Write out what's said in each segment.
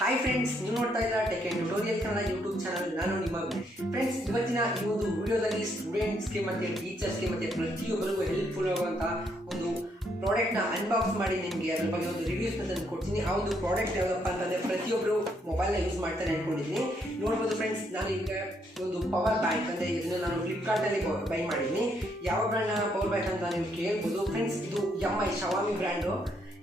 Hi friends, ನೀವು ನೋಡ್ತಾ ಇದ್ದೀರಾ tech and tutorial Kannada YouTube channel. ನಾನು ನಿಮ್ಮ ಫ್ರೆಂಡ್ಸ್. ಇವತ್ತಿನ ಈ ಒಂದು ವಿಡಿಯೋದಲ್ಲಿ ಸ್ಟೂಡೆಂಟ್ಸ್ಗೆ ಮತ್ತು ಟೀಚರ್ಸ್ಗೆ ಮತ್ತು ಪ್ರತಿಯೊಬ್ಬರಿಗೂ ಹೆಲ್ಪ್ಫುಲ್ ಆಗುವಂಥ ಒಂದು ಪ್ರಾಡಕ್ಟ್ನ ಅನ್ಬಾಕ್ಸ್ ಮಾಡಿ ನಿಮಗೆ ಅದ್ರ ಬಗ್ಗೆ ಒಂದು ರಿವ್ಯೂಸ್ನ ತಂದು ಕೊಡ್ತೀನಿ. ಆ ಒಂದು ಪ್ರಾಡಕ್ಟ್ ಯಾವುದಪ್ಪ ಅಂತಂದರೆ ಪ್ರತಿಯೊಬ್ಬರು ಮೊಬೈಲ್ನ ಯೂಸ್ ಮಾಡ್ತಾರೆ ಅಂದ್ಕೊಂಡಿದ್ದೀನಿ. ನೋಡ್ಬೋದು ಫ್ರೆಂಡ್ಸ್, ನಾನು ಈಗ ಒಂದು ಪವರ್ ಬ್ಯಾಂಕ್ ಅಂದರೆ ಇದನ್ನು ನಾನು ಫ್ಲಿಪ್ಕಾರ್ಟಲ್ಲಿ ಬೈ ಮಾಡಿದ್ದೀನಿ. ಯಾವ ಬ್ರ್ಯಾಂಡ್ನ ಪವರ್ ಬ್ಯಾಂಕ್ ಅಂತ ನೀವು ಕೇಳ್ಬೋದು ಫ್ರೆಂಡ್ಸ್. ಇದು Xiaomi ಬ್ರ್ಯಾಂಡು.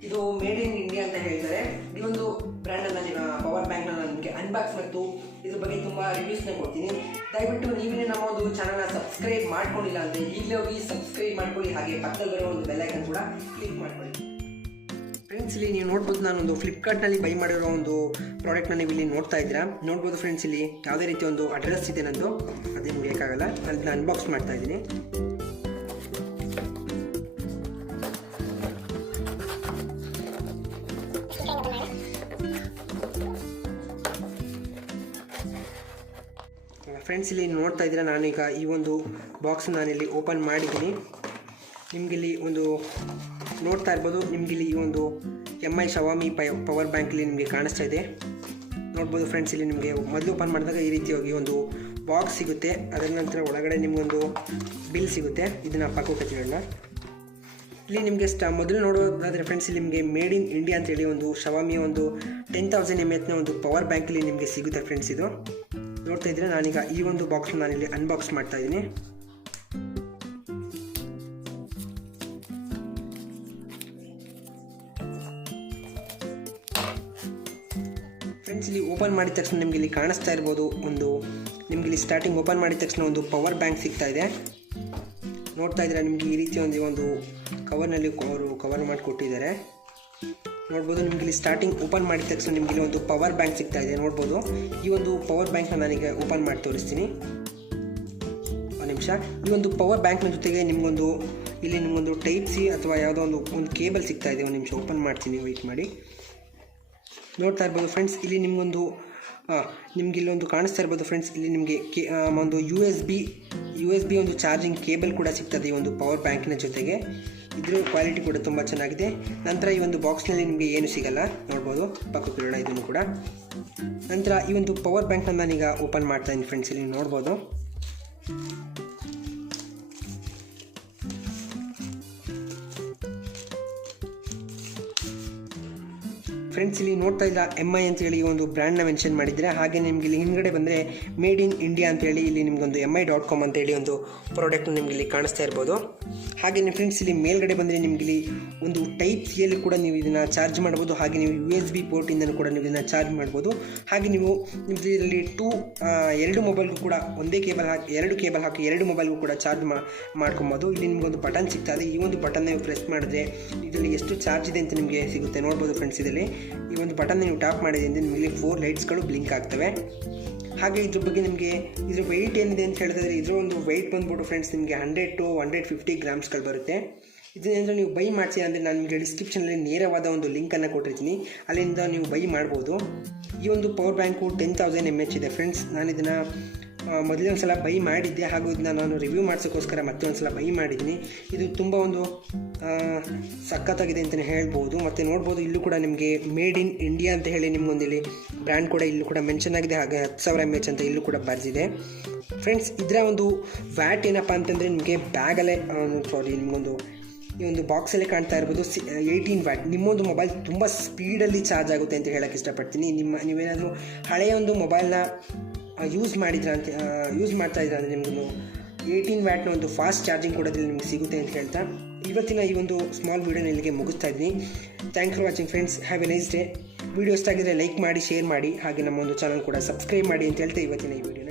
ಇದು ಮೇಡ್ ಇನ್ ಇಂಡಿಯಾ ಅಂತ ಹೇಳ್ತಾರೆ. ಈ ಒಂದು ಬ್ರ್ಯಾಂಡನ್ನು ಪವರ್ ಬ್ಯಾಂಕ್ನ ನಾನು ನಿಮಗೆ ಅನ್ಬಾಕ್ಸ್ ಮತ್ತು ಇದ್ರ ಬಗ್ಗೆ ತುಂಬ ರಿವ್ಯೂಸ್ನ ಕೊಡ್ತೀನಿ. ದಯವಿಟ್ಟು ನೀವೇ ನಮ್ಮ ಒಂದು ಚಾನಲ್ನ ಸಬ್ಸ್ಕ್ರೈಬ್ ಮಾಡ್ಕೊಂಡಿಲ್ಲ ಅಂದರೆ ಈಗಲೇ ಹೋಗಿ ಸಬ್ಸ್ಕ್ರೈಬ್ ಮಾಡ್ಕೊಳ್ಳಿ. ಹಾಗೆ ಪಕ್ಕದಲ್ಲಿ ಬರೋ ಒಂದು ಬೆಲ್ ಐಕನ್ ಕೂಡ ಕ್ಲಿಕ್ ಮಾಡ್ಕೊಳ್ಳಿ. ಫ್ರೆಂಡ್ಸ್, ಇಲ್ಲಿ ನೀವು ನೋಡ್ಬೋದು, ನಾನೊಂದು ಫ್ಲಿಪ್ಕಾರ್ಟ್ನಲ್ಲಿ ಬೈ ಮಾಡಿರೋ ಒಂದು ಪ್ರಾಡಕ್ಟ್ನ ನೀವು ಇಲ್ಲಿ ನೋಡ್ತಾ ಇದ್ದೀರಾ. ನೋಡ್ಬೋದು ಫ್ರೆಂಡ್ಸ್, ಇಲ್ಲಿ ಯಾವುದೇ ರೀತಿ ಒಂದು ಅಡ್ರೆಸ್ ಇದೆ ನಂದು, ಅದೇನು ಬೇಕಾಗಲ್ಲ. ಅದನ್ನ ಅನ್ಬಾಕ್ಸ್ ಮಾಡ್ತಾ ಇದ್ದೀನಿ. ಫ್ರೆಂಡ್ಸ್, ಇಲ್ಲಿ ನೋಡ್ತಾ ಇದ್ದೀರಾ, ನಾನೀಗ ಈ ಒಂದು ಬಾಕ್ಸ್ ನಾನಿಲ್ಲಿ ಓಪನ್ ಮಾಡಿದ್ದೀನಿ. ನಿಮಗಿಲ್ಲಿ ಒಂದು ನೋಡ್ತಾ ಇರ್ಬೋದು, ನಿಮಗಿಲ್ಲಿ ಈ ಒಂದು Xiaomi ಪವರ್ ಬ್ಯಾಂಕಲ್ಲಿ ನಿಮಗೆ ಕಾಣಿಸ್ತಾ ಇದೆ. ನೋಡ್ಬೋದು ಫ್ರೆಂಡ್ಸ್, ಇಲ್ಲಿ ನಿಮಗೆ ಮೊದಲು ಓಪನ್ ಮಾಡಿದಾಗ ಈ ರೀತಿಯಾಗಿ ಒಂದು ಬಾಕ್ಸ್ ಸಿಗುತ್ತೆ. ಅದರ ನಂತರ ಒಳಗಡೆ ನಿಮಗೊಂದು ಬಿಲ್ ಸಿಗುತ್ತೆ. ಇದನ್ನು ಪಕ್ಕಕ್ಕೆ ತಿಳೋಣ. ಇಲ್ಲಿ ನಿಮಗೆ ಮೊದಲು ನೋಡೋದಾದರೆ ಫ್ರೆಂಡ್ಸ್, ಇಲ್ಲಿ ನಿಮಗೆ ಮೇಡ್ ಇನ್ ಇಂಡಿಯಾ ಅಂತೇಳಿ ಒಂದು Xiaomi ಒಂದು 10,000 mAh ಒಂದು ಪವರ್ ಬ್ಯಾಂಕಲ್ಲಿ ನಿಮಗೆ ಸಿಗುತ್ತೆ ಫ್ರೆಂಡ್ಸ್. ಇದು ನೋಡ್ತಾ ಇದ್ರೆ ನಾನೀಗ ಈ ಒಂದು ಬಾಕ್ಸ್ ನಾನಿಲ್ಲಿ ಅನ್ಬಾಕ್ಸ್ ಮಾಡ್ತಾ ಇದ್ದೀನಿ. ಫ್ರೆಂಡ್ಸ್, ಇಲ್ಲಿ ಓಪನ್ ಮಾಡಿದ ತಕ್ಷಣ ನಿಮಗೆ ಇಲ್ಲಿ ಕಾಣಿಸ್ತಾ ಇರ್ಬೋದು, ನಿಮ್ಗೆ ಇಲ್ಲಿ ಸ್ಟಾರ್ಟಿಂಗ್ ಓಪನ್ ಮಾಡಿದ ತಕ್ಷಣ ಒಂದು ಪವರ್ ಬ್ಯಾಂಕ್ ಸಿಗ್ತಾ ಇದೆ. ನೋಡ್ತಾ ಇದ್ರೆ ನಿಮಗೆ ಈ ರೀತಿ ಒಂದು ಕವರ್ನಲ್ಲಿ ಅವರು ಕವರ್ ಮಾಡಿ ಕೊಟ್ಟಿದ್ದಾರೆ. ನೋಡ್ಬೋದು, ನಿಮ್ಗೆ ಇಲ್ಲಿ ಸ್ಟಾರ್ಟಿಂಗ್ ಓಪನ್ ಮಾಡಿದ ತಕ್ಷಣ ನಿಮ್ಗೆ ಇಲ್ಲಿ ಒಂದು ಪವರ್ ಬ್ಯಾಂಕ್ ಸಿಗ್ತಾ ಇದೆ. ನೋಡ್ಬೋದು, ಈ ಒಂದು ಪವರ್ ಬ್ಯಾಂಕ್ನ ನಾನೀಗ ಓಪನ್ ಮಾಡಿ ತೋರಿಸ್ತೀನಿ. ಒಂದು ನಿಮಿಷ. ಈ ಒಂದು ಪವರ್ ಬ್ಯಾಂಕ್ನ ಜೊತೆಗೆ ನಿಮಗೊಂದು ಟೈಪ್ ಸಿ ಅಥವಾ ಯಾವುದೋ ಒಂದು ಕೇಬಲ್ ಸಿಗ್ತಾ ಇದೆ. ಒಂದು ನಿಮಿಷ ಓಪನ್ ಮಾಡ್ತೀನಿ, ವೆಯ್ಟ್ ಮಾಡಿ. ನೋಡ್ತಾ ಇರ್ಬೋದು ಫ್ರೆಂಡ್ಸ್, ಇಲ್ಲಿ ನಿಮ್ಗೆ ಇಲ್ಲೊಂದು ಕಾಣಿಸ್ತಾ ಇರ್ಬೋದು ಫ್ರೆಂಡ್ಸ್. ಇಲ್ಲಿ ನಿಮಗೆ ಒಂದು ಯು ಎಸ್ ಬಿ ಒಂದು ಚಾರ್ಜಿಂಗ್ ಕೇಬಲ್ ಕೂಡ ಸಿಗ್ತದೆ ಈ ಒಂದು ಪವರ್ ಬ್ಯಾಂಕಿನ ಜೊತೆಗೆ. ಇದ್ರ ಕ್ವಾಲಿಟಿ ಕೂಡ ತುಂಬ ಚೆನ್ನಾಗಿದೆ. ನಂತರ ಈ ಒಂದು ಬಾಕ್ಸ್ನಲ್ಲಿ ನಿಮಗೆ ಏನು ಸಿಗಲ್ಲ. ನೋಡ್ಬೋದು, ಪಕ್ಕಕ್ಕೆ ಇಡೋಣ ಇದನ್ನು ಕೂಡ. ನಂತರ ಈ ಒಂದು ಪವರ್ ಬ್ಯಾಂಕ್ನ ನಾನೀಗ ಓಪನ್ ಮಾಡ್ತಾ ಇದ್ದೀನಿ ಫ್ರೆಂಡ್ಸ್. ಇಲ್ಲಿ ನೋಡ್ಬೋದು, ಫ್ರೆಂಡ್ಸ್ ಇಲ್ಲಿ ನೋಡ್ತಾ ಇಲ್ಲ MI ಅಂತೇಳಿ ಒಂದು ಬ್ರ್ಯಾಂಡ್ನ ಮೆನ್ಷನ್ ಮಾಡಿದರೆ. ಹಾಗೆ ನಿಮ್ಗೆ ಇಲ್ಲಿ ಹಿಂದ್ಗಡೆ ಬಂದರೆ ಮೇಡ್ ಇನ್ ಇಂಡಿಯಾ ಅಂತೇಳಿ ಇಲ್ಲಿ ನಿಮಗೊಂದು mi.com ಅಂತೇಳಿ ಒಂದು ಪ್ರಾಡಕ್ಟ್ ನಿಮ್ಗೆ ಇಲ್ಲಿ ಕಾಣಿಸ್ತಾ ಇರ್ಬೋದು. ಹಾಗೆಯೇ ಫ್ರೆಂಡ್ಸ್, ಇಲ್ಲಿ ಮೇಲ್ಗಡೆ ಬಂದರೆ ನಿಮ್ಗೆ ಇಲ್ಲಿ ಒಂದು ಟೈಪ್ ಸಿಯಲ್ಲಿ ಕೂಡ ನೀವು ಇದನ್ನು ಚಾರ್ಜ್ ಮಾಡ್ಬೋದು. ಹಾಗೆ ನೀವು USB ಪೋರ್ಟಿಂದನೂ ಕೂಡ ನೀವು ಇದನ್ನು ಚಾರ್ಜ್ ಮಾಡ್ಬೋದು. ಹಾಗೆ ನೀವು ನಿಮ್ಗೆ ಇದರಲ್ಲಿ ಎರಡು ಮೊಬೈಲ್ಗೂ ಕೂಡ ಒಂದೇ ಕೇಬಲ್ ಹಾಕಿ ಎರಡು ಮೊಬೈಲ್ಗೂ ಕೂಡ ಚಾರ್ಜ್ ಮಾಡ್ಕೊಬೋದು. ಇಲ್ಲಿ ನಿಮಗೊಂದು ಬಟನ್ ಸಿಗ್ತಾ ಇದೆ. ಈ ಒಂದು ಬಟನ್ ನೀವು ಪ್ರೆಸ್ ಮಾಡಿದ್ರೆ ಇದರಲ್ಲಿ ಎಷ್ಟು ಚಾರ್ಜ್ ಇದೆ ಅಂತ ನಿಮಗೆ ಸಿಗುತ್ತೆ. ನೋಡ್ಬೋದು ಫ್ರೆಂಡ್ಸ್, ಇದರಲ್ಲಿ ಈ ಒಂದು ಬಟನ್ ನೀವು ಟ್ಯಾಪ್ ಮಾಡಿದ್ರಿಂದ ನಿಮಗೆ 4 ಲೈಟ್ಸ್ಗಳು ಬ್ಲಿಂಕ್ ಆಗ್ತವೆ. ಹಾಗೆ ಇದ್ರ ಬಗ್ಗೆ ನಿಮಗೆ ಇದ್ರ ವೆಯ್ಟ್ ಏನಿದೆ ಅಂತ ಹೇಳಿದ್ರೆ, ಇದರ ಒಂದು ವೆಯ್ಟ್ ಬಂದ್ಬಿಟ್ಟು ಫ್ರೆಂಡ್ಸ್ ನಿಮಗೆ 100 to 150 ಗ್ರಾಮ್ಸ್ಗಳು ಬರುತ್ತೆ. ಇದನ್ನೇನಾದರೂ ನೀವು ಬೈ ಮಾಡಿಸಿ ಅಂದರೆ ನಾನು ನಿಮಗೆ ಡಿಸ್ಕ್ರಿಪ್ಷನಲ್ಲಿ ನೇರವಾದ ಒಂದು ಲಿಂಕನ್ನು ಕೊಟ್ಟಿರ್ತೀನಿ, ಅಲ್ಲಿಂದ ನೀವು ಬೈ ಮಾಡ್ಬೋದು. ಈ ಒಂದು ಪವರ್ ಬ್ಯಾಂಕು 10,000 mAh ಇದೆ ಫ್ರೆಂಡ್ಸ್. ನಾನು ಇದನ್ನು ಮೊದಲೇ ಒಂದು ಸಲ ಬೈ ಮಾಡಿದ್ದೆ, ಹಾಗೂ ಇದನ್ನ ನಾನು ರಿವ್ಯೂ ಮಾಡಿಸೋಕ್ಕೋಸ್ಕರ ಮತ್ತೆ ಒಂದು ಸಲ ಬೈ ಮಾಡಿದ್ದೀನಿ. ಇದು ತುಂಬ ಒಂದು ಸಖತ್ತಾಗಿದೆ ಅಂತಲೇ ಹೇಳ್ಬೋದು. ಮತ್ತು ನೋಡ್ಬೋದು, ಇಲ್ಲೂ ಕೂಡ ನಿಮಗೆ ಮೇಡ್ ಇನ್ ಇಂಡಿಯಾ ಅಂತ ಹೇಳಿ ನಿಮಗೊಂದು ಇಲ್ಲಿ ಬ್ರ್ಯಾಂಡ್ ಕೂಡ ಇಲ್ಲೂ ಕೂಡ ಮೆನ್ಷನ್ ಆಗಿದೆ. ಹಾಗೆ 10,000 mAh ಅಂತ ಇಲ್ಲೂ ಕೂಡ ಬರೆದಿದೆ ಫ್ರೆಂಡ್ಸ್. ಇದರ ಒಂದು ವ್ಯಾಟ್ ಏನಪ್ಪ ಅಂತಂದರೆ ನಿಮಗೆ ಬ್ಯಾಗಲ್ಲೇ ನಿಮಗೊಂದು ಈ ಒಂದು ಬಾಕ್ಸಲ್ಲೇ ಕಾಣ್ತಾ ಇರ್ಬೋದು 18 ವ್ಯಾಟ್. ನಿಮ್ಮೊಂದು ಮೊಬೈಲ್ ತುಂಬ ಸ್ಪೀಡಲ್ಲಿ ಚಾರ್ಜ್ ಆಗುತ್ತೆ ಅಂತ ಹೇಳೋಕ್ಕೆ ಇಷ್ಟಪಡ್ತೀನಿ. ನೀವೇನಾದರೂ ಹಳೆಯ ಒಂದು ಮೊಬೈಲ್ನ ಯೂಸ್ ಮಾಡ್ತಾ ಇದ್ದೀರಾ ಅಂದರೆ ನಿಮಗೂ 18 ವ್ಯಾಟ್ನ ಒಂದು ಫಾಸ್ಟ್ ಚಾರ್ಜಿಂಗ್ ಕೂಡ ನಿಮಗೆ ಸಿಗುತ್ತೆ ಅಂತ ಹೇಳ್ತಾ ಇವತ್ತಿನ ಈ ಒಂದು ಸ್ಮಾಲ್ ವೀಡಿಯೋನ ಇಲ್ಲಿಗೆ ಮುಗಿಸ್ತಾ ಇದ್ದೀನಿ. Thanks for watching friends. Have A nice day. Video ಇಷ್ಟ ಆಗಿದ್ರೆ ಲೈಕ್ ಮಾಡಿ, ಶೇರ್ ಮಾಡಿ, ಹಾಗೆ ನಮ್ಮ ಒಂದು ಚಾನಲ್ ಕೂಡ ಸಬ್ಸ್ಕ್ರೈಬ್ ಮಾಡಿ ಅಂತ ಹೇಳ್ತಾ ಇವತ್ತಿನ ಈ ವಿಡಿಯೋ